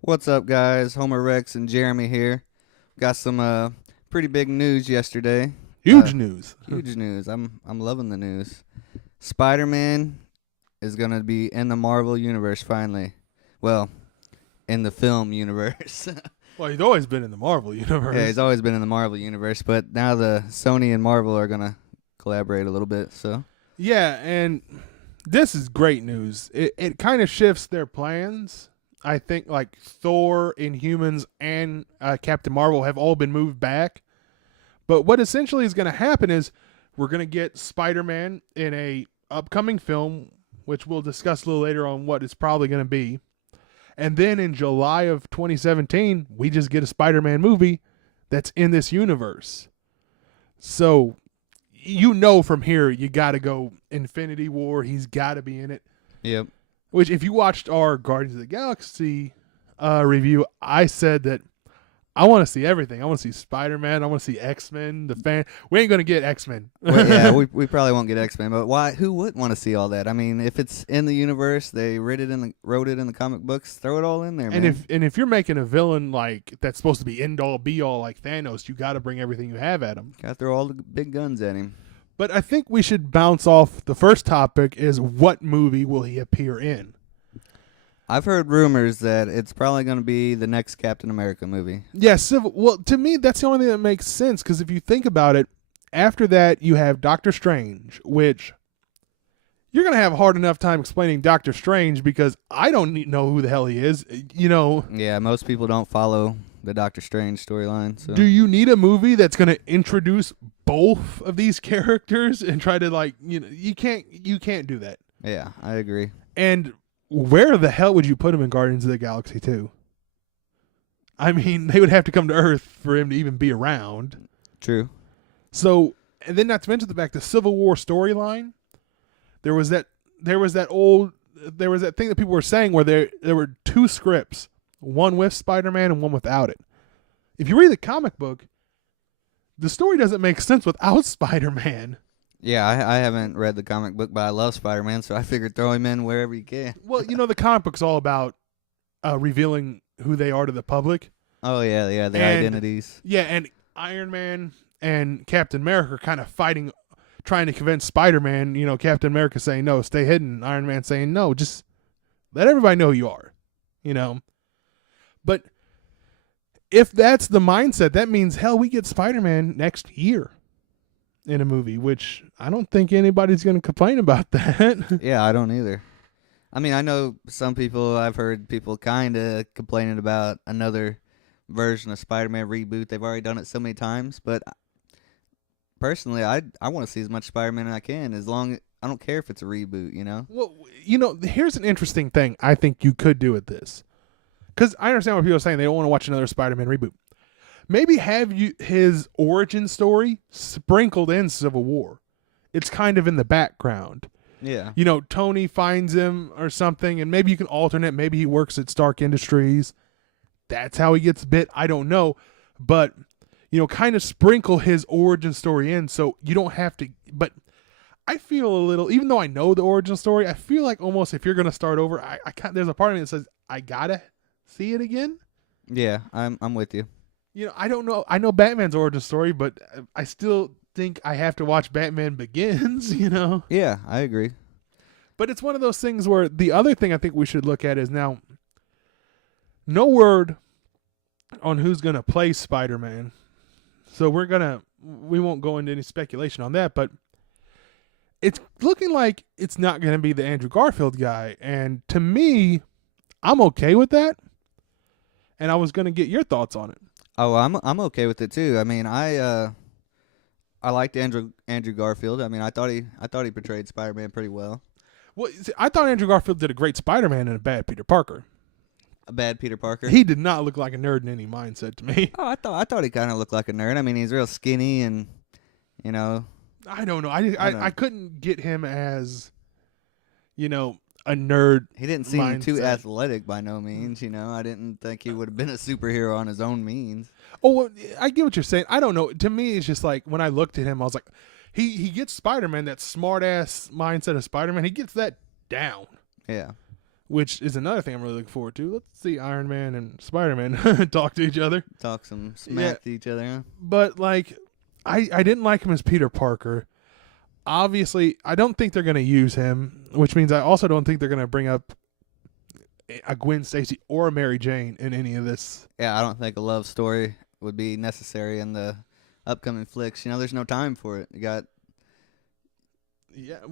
What's up, guys? Homer Rex and Jeremy here. Got some pretty big news yesterday. Huge news. Huge news. I'm loving the news. Spider-Man is gonna be in the Marvel universe finally. Well, in the film universe. Well, he's always been in the Marvel universe. Yeah, he's always been in the Marvel universe, but now the Sony and Marvel are gonna collaborate a little bit. So Yeah, and this is great news. It kind of shifts their plans. I think like Thor, Inhumans, and Captain Marvel have all been moved back. But what essentially is going to happen is we're going to get Spider-Man in a upcoming film, which we'll discuss a little later on what it's probably going to be. And then in July of 2017, we just get a Spider-Man movie that's in this universe. So, from here, you got to go Infinity War. He's got to be in it. yep. Which, if you watched our Guardians of the Galaxy review, I said that I want to see everything. I want to see Spider-Man. I want to see X-Men. We ain't going to get X-Men. Well, yeah, we probably won't get X-Men, but why? Who would want to see all that? I mean, if it's in the universe, they wrote it in the comic books. Throw it all in there, And man. if you're making a villain like that's supposed to be end all be all like Thanos, you got to bring everything you have at him. Got to throw all the big guns at him. But I think we should bounce off the first topic is what movie will he appear in? I've heard rumors that it's probably going to be the next Captain America movie. Yeah, well, to me, that's the only thing that makes sense because if you think about it, after that you have Doctor Strange, which you're going to have a hard enough time explaining Doctor Strange because I don't know who the hell he is. Yeah, most people don't follow the Doctor Strange storyline. So Do you need a movie that's going to introduce both of these characters and try to you can't do that. yeah, I agree. And where the hell would you put him in Guardians of the Galaxy 2? I mean, they would have to come to Earth for him to even be around. True. So, and then not to mention the fact the Civil War storyline, there was that thing that people were saying where there were two scripts, one with Spider-Man and one without it. If you read the comic book, the story doesn't make sense without Spider-Man. Yeah, I haven't read the comic book, but I love Spider-Man, so I figured throw him in wherever you can. Well, the comic book's all about revealing who they are to the public. Oh, yeah, their identities. Yeah, and Iron Man and Captain America are kind of fighting, trying to convince Spider-Man, Captain America saying, no, stay hidden. Iron Man saying, no, just let everybody know who you are, But if that's the mindset, that means, hell, we get Spider-Man next year in a movie, which I don't think anybody's going to complain about that. Yeah, I don't either. I mean, I know I've heard people kind of complaining about another version of Spider-Man reboot. They've already done it so many times, but personally, I want to see as much Spider-Man as I can, I don't care if it's a reboot, Well, here's an interesting thing I think you could do with this. Because I understand what people are saying. They don't want to watch another Spider-Man reboot. Maybe have his origin story sprinkled in Civil War. It's kind of in the background. Yeah. Tony finds him or something, and maybe you can alternate. Maybe he works at Stark Industries. That's how he gets bit. I don't know. But, kind of sprinkle his origin story in so you don't have to. But I feel a little, even though I know the origin story, I feel like almost if you're going to start over, there's a part of me that says, I got to see it again. Yeah, I'm with you. I don't know. I know Batman's origin story, but I still think I have to watch Batman Begins, Yeah, I agree. But it's one of those things where the other thing I think we should look at is now no word on who's going to play Spider-Man. So we won't go into any speculation on that, but it's looking like it's not going to be the Andrew Garfield guy. And to me, I'm okay with that. And I was going to get your thoughts on it. Oh, I'm okay with it too. I mean, I liked Andrew Garfield. I mean, I thought he portrayed Spider-Man pretty well. Well, see, I thought Andrew Garfield did a great Spider-Man and a bad Peter Parker. A bad Peter Parker. He did not look like a nerd in any mindset to me. Oh, I thought he kind of looked like a nerd. I mean, he's real skinny and, I don't know. I couldn't get him as, a nerd. He didn't seem too mindset. athletic by no means. I didn't think he would have been a superhero on his own means. Oh, well, I get what you're saying. I don't know. To me, it's just like when I looked at him, I was like, he gets Spider-Man, that smart ass mindset of Spider-Man. He gets that down. Yeah. which is another thing I'm really looking forward to. Let's see Iron Man and Spider-Man talk to each other. Talk some smack to each other, huh? But, like, I didn't like him as Peter Parker. Obviously, I don't think they're going to use him, which means I also don't think they're going to bring up a Gwen Stacy or a Mary Jane in any of this. Yeah, I don't think a love story would be necessary in the upcoming flicks. You know, there's no time for it. You got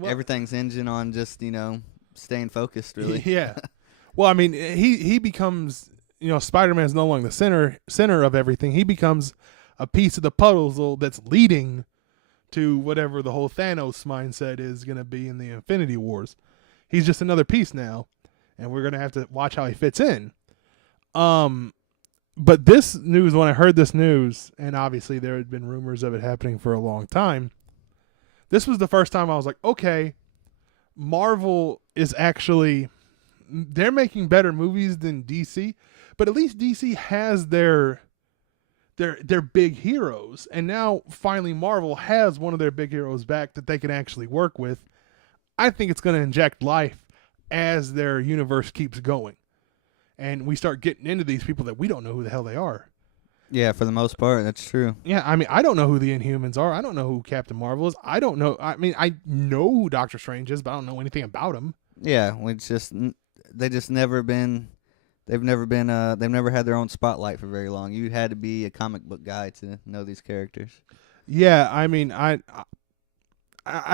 everything's hinging on just, you know, staying focused, really. Yeah. Well, I mean, he becomes, you know, Spider-Man's no longer the center of everything. He becomes a piece of the puzzle that's leading to whatever the whole Thanos mindset is going to be in the Infinity Wars. He's just another piece now, and we're going to have to watch how he fits in. But this news, when I heard this news, and obviously there had been rumors of it happening for a long time, this was the first time I was like, okay, Marvel is actually, they're making better movies than DC, but at least DC has their big heroes, and now finally Marvel has one of their big heroes back that they can actually work with. I think it's going to inject life as their universe keeps going, and we start getting into these people that we don't know who the hell they are. Yeah, for the most part, that's true. Yeah, I mean, I don't know who the Inhumans are. I don't know who Captain Marvel is. I don't know. I mean, I know who Doctor Strange is, but I don't know anything about him. Yeah, they've never had their own spotlight for very long. You had to be a comic book guy to know these characters. Yeah, I mean, I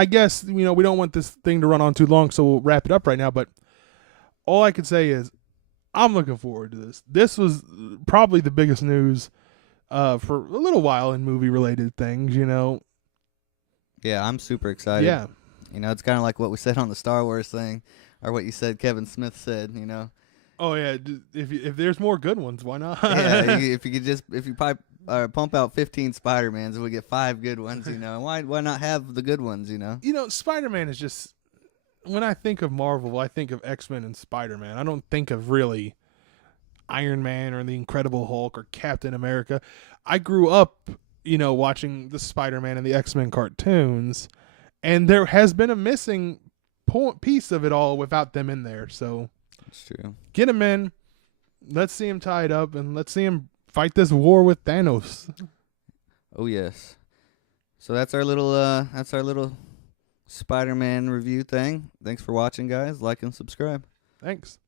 guess, you know, we don't want this thing to run on too long, so we'll wrap it up right now. But all I can say is I'm looking forward to this. This was probably the biggest news for a little while in movie-related things, you know. Yeah, I'm super excited. Yeah. You know, it's kind of like what we said on the Star Wars thing, or what you said Kevin Smith said, you know. Oh, yeah, if there's more good ones, why not? Yeah, if you pump out 15 Spider-Mans, we get 5 good ones, you know. Why not have the good ones, you know? You know, Spider-Man is just, when I think of Marvel, I think of X-Men and Spider-Man. I don't think of really Iron Man or the Incredible Hulk or Captain America. I grew up, you know, watching the Spider-Man and the X-Men cartoons, and there has been a missing piece of it all without them in there. So that's true. Get him in. Let's see him tied up, and let's see him fight this war with Thanos. Oh yes. So that's our little Spider-Man review thing. Thanks for watching, guys. Like and subscribe. Thanks.